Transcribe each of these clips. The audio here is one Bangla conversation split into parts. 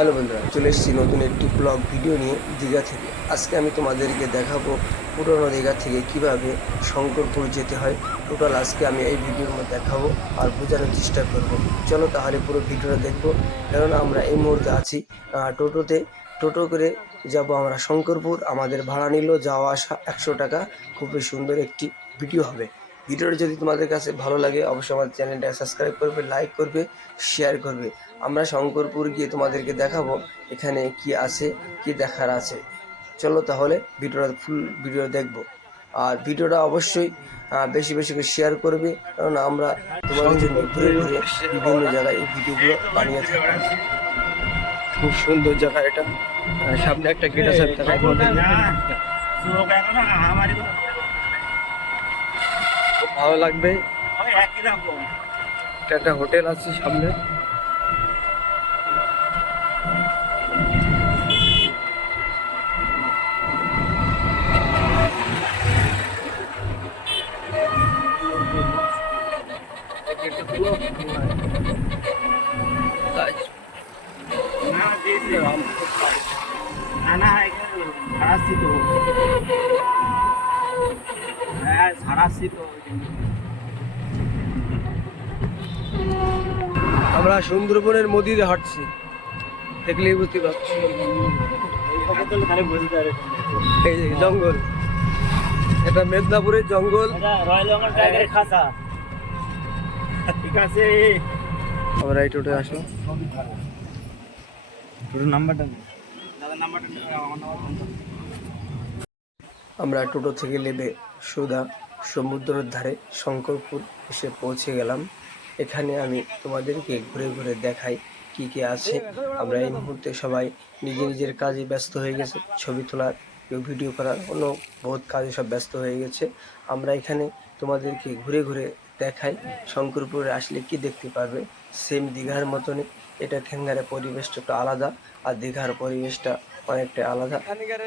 হ্যালো বন্ধুরা, চলে এসেছি নতুন একটি ব্লগ ভিডিও নিয়ে দীঘা থেকে। আজকে আমি তোমাদেরকে দেখাবো পুরনো দীঘা থেকে কিভাবে শঙ্করপুর যেতে হয়। টোটাল আজকে আমি এই ভিডিওর মধ্যে দেখাবো আর বোঝানোর চেষ্টা করব। চলো তাহলে পুরো ভিডিওটা দেখবো। কেননা আমরা এই মুহূর্তে আছি টোটো করে যাব আমরা শঙ্করপুর। আমাদের ভাড়া নিল যাওয়া আসা 100 টাকা। খুবই সুন্দর একটি ভিডিও হবে। ভিডিওটা যদি তোমাদের কাছে ভালো লাগে অবশ্যই আমার চ্যানেলটা সাবস্ক্রাইব করবে, লাইক করবে, শেয়ার করবে। আমরা শঙ্করপুর গিয়ে তোমাদেরকে দেখাবো এখানে কি আছে, কি দেখার আছে। চলো তাহলে ভিডিওটা ফুল ভিডিও দেখবো। আর ভিডিওটা অবশ্যই বেশি বেশি করে শেয়ার করবে, কারণ আমরা তোমাদের জন্য ঘুরে ঘুরে বিভিন্ন জায়গায় এই ভিডিওগুলো বানিয়ে থাকি। খুব সুন্দর জায়গা এটা। সামনে একটা গেট আছে, খুব ভালো লাগবে। একটা হোটেল আছে সামনে। আমরা সুন্দরবনের মধ্যে হাঁটছি, দেখলেই বুঝতে পারছি। এই যে জঙ্গল, এটা মেদিনীপুরের জঙ্গল। ঠিক আছে, আমরা এই টোটো আসলাম। আমরা টোটো থেকে নেমে সোজা সমুদ্রের ধারে শঙ্করপুর এসে পৌঁছে গেলাম। এখানে আমি তোমাদেরকে ঘুরে ঘুরে দেখাই কি কি আছে। আমরা এই মুহূর্তে সবাই নিজের কাজে ব্যস্ত হয়ে গেছে, ছবি তোলার, কেউ ভিডিও করার, অন্য বহুত কাজে সব ব্যস্ত হয়ে গেছে। আমরা এখানে তোমাদেরকে ঘুরে ঘুরে দেখাই শঙ্করপুরে আসলে কি দেখতে পারবে। সেম দীঘার মতনই, এটা খেঙ্গারের পরিবেশটা একটু আলাদা আর দীঘার পরিবেশটা অনেকটা আলাদা।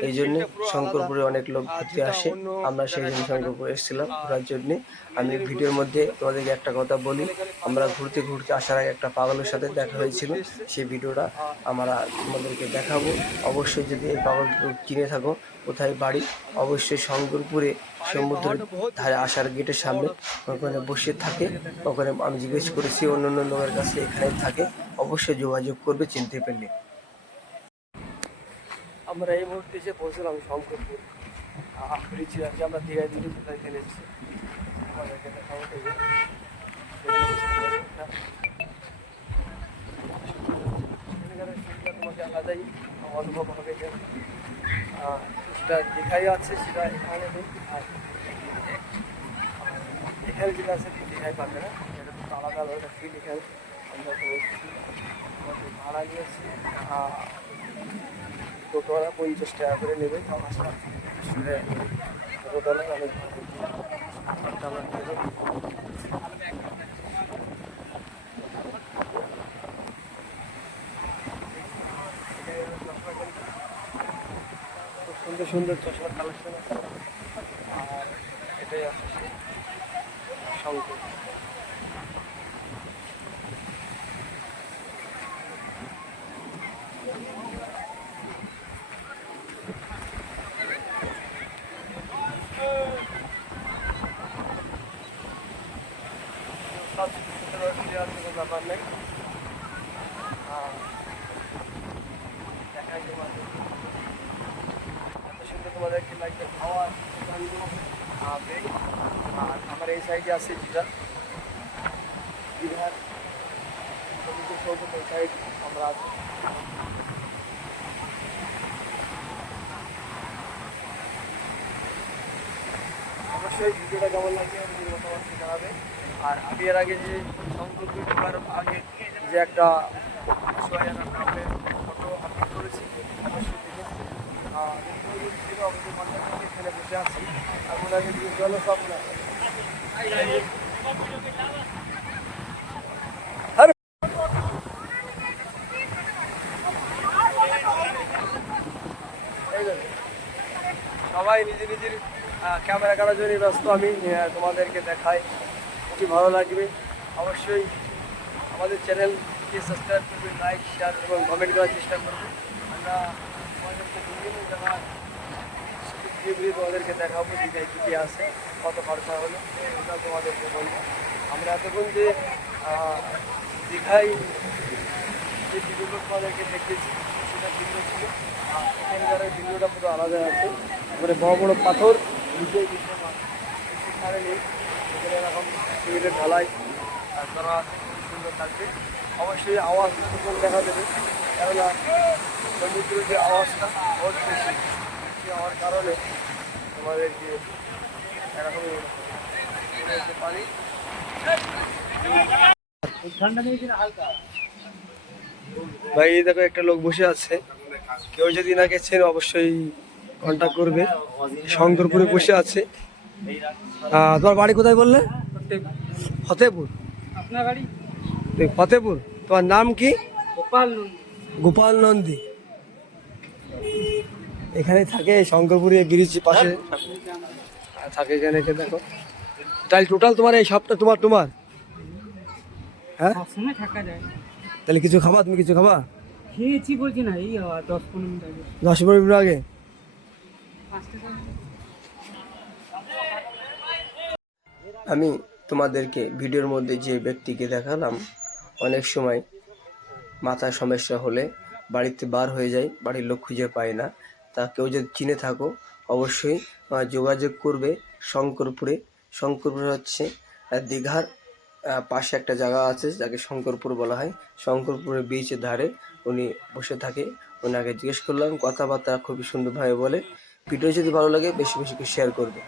এই জন্যে শঙ্করপুরে অনেক লোক ঘুরতে আসে। আমরা সেই জন্য শঙ্করপুরে এসেছিলাম ঘোরার জন্যে। আমি ভিডিওর মধ্যে তোমাদেরকে একটা কথা বলি, আমরা ঘুরতে ঘুরতে আসার আগে একটা পাগলের সাথে দেখা হয়েছিল। সেই ভিডিওটা আমরা তোমাদেরকে দেখাবো। অবশ্যই যদি এই পাগলকে চিনে থাকো, কোথায় বাড়ি, অবশ্যই শঙ্করপুরে সমুদ্রের ধারে আসার গেটের সামনে ওখানে বসে থাকে। ওখানে আমি জিজ্ঞেস করেছি অন্য অন্য লোকের কাছে, এখানে থাকে, অবশ্যই যোগাযোগ করবে চিনতে পারলে। আমরা এই মুহূর্তে এসে পৌঁছলাম শঙ্করপুর। আমরা দীঘায় এখানে এসেছি। আমাদেরকে দেখাবো তোমাকে আলাদাই অনুভব হবে। যেটা দীঘায় আছে সেটা এখানে নেই, আর এখানে যেটা আছে দীঘায় পাবে না। এটা তো আলাদা আলাদা ফিল। এখানে আমরা ভাড়া নিয়েছি টোটোরা 50 টাকা করে নেবে। টোটোটা অনেক খুব সুন্দর সুন্দর চশমার কালেকশন আছে। আর এটাই আছে শঙ্কর। কোনো ব্যাপার নেই। দেখাই তোমাদের এত সুন্দর, তোমাদেরকে লাগবে খাওয়ার দোকানগুলো হবে। আর আমার এই সাইডে আছে দীঘার সমুদ্র সৈকত, এই সাইড আমরা আছি। অবশ্যই ভিডিওটা কেমন লাগে আমাদের মতামত জানাবে। আর আমি এর আগে যে শঙ্করপুর ঢোকার আগে যে একটা ফটো আপলোড করেছি, অবশ্যই দেখেছি। এখানে বসে আছি, আপনাকে দিয়ে জল সব সবাই নিজের ক্যামেরা কাটার জন্য ব্যস্ত। আমি তোমাদেরকে দেখাই, খুবই ভালো লাগবে। অবশ্যই আমাদের চ্যানেল কে সাবস্ক্রাইব করবে, লাইক শেয়ার এবং কমেন্ট করার চেষ্টা করবে। আমরা তোমাদেরকে বিভিন্ন জায়গায় ঘুরে তোমাদেরকে দেখাবো দীঘায় কী কী আছে, কত খরচা হলো ওটা তোমাদেরকে বলবো। আমরা এতক্ষণ যে দীঘায় যে ভিডিওগুলো তোমাদেরকে দেখিয়েছি সেটা ভিডিও ছিল, এখানকার ভিডিওটা পুরো আলাদা আছে। তারপরে বড় বড় পাথর নিচে সেখানে নেই, এখানে এরকম সিমেন্টের ঢালাই করা আছে, খুব সুন্দর থাকবে। অবশ্যই আওয়াজটা তখন দেখা দেবে, কেননা সমুদ্রের যে আওয়াজটা বহুত বেশি হওয়ার কারণে তোমাদেরকে এরকম পানি ভাই। এই দেখো একটা লোক বসে আছে, কেউ যদি না গেছেন অবশ্যই কন্ট্যাক্ট করবে। শঙ্করপুরে বসে আছে। তোমার বাড়ি কোথায় বললে? ফতেপুর। আপনার বাড়ি? ফতেপুর। তোমার নাম কি? গোপাল। গোপাল নন্দী। এখানে থাকে শঙ্করপুরে ব্রিজ পাশে থাকে, এখানে এসে দেখো। তাহলে টোটাল তোমার এই সবটা তোমার তোমার হ্যাঁ? সবসময় থাকা যায়। তাহলে কিছু খাবা? তুমি কিছু খাবা? খেয়েছি বলছি না, এই 10-15 মিনিট আগে। 10-15 মিনিট আগে। আমি তোমাদেরকে ভিডিওর মধ্যে যে ব্যক্তিকে দেখালাম, অনেক সময় মাথায় সমস্যা হলে বাড়িতে বার হয়ে যায়, বাড়ির লোক খুঁজে পায় না। তা কেউ যদি চিনে থাকো অবশ্যই যোগাযোগ করবে শঙ্করপুরে। শঙ্করপুরে হচ্ছে দীঘার পাশে একটা জায়গা আছে যাকে শঙ্করপুর বলা হয়। শঙ্করপুরের বিচের ধারে উনি বসে থাকে। ওনাকে জিজ্ঞেস করলাম, কথাবার্তা খুবই সুন্দরভাবে বলে। ভিডিও যদি ভালো লাগে বেশি বেশি করে শেয়ার করবে।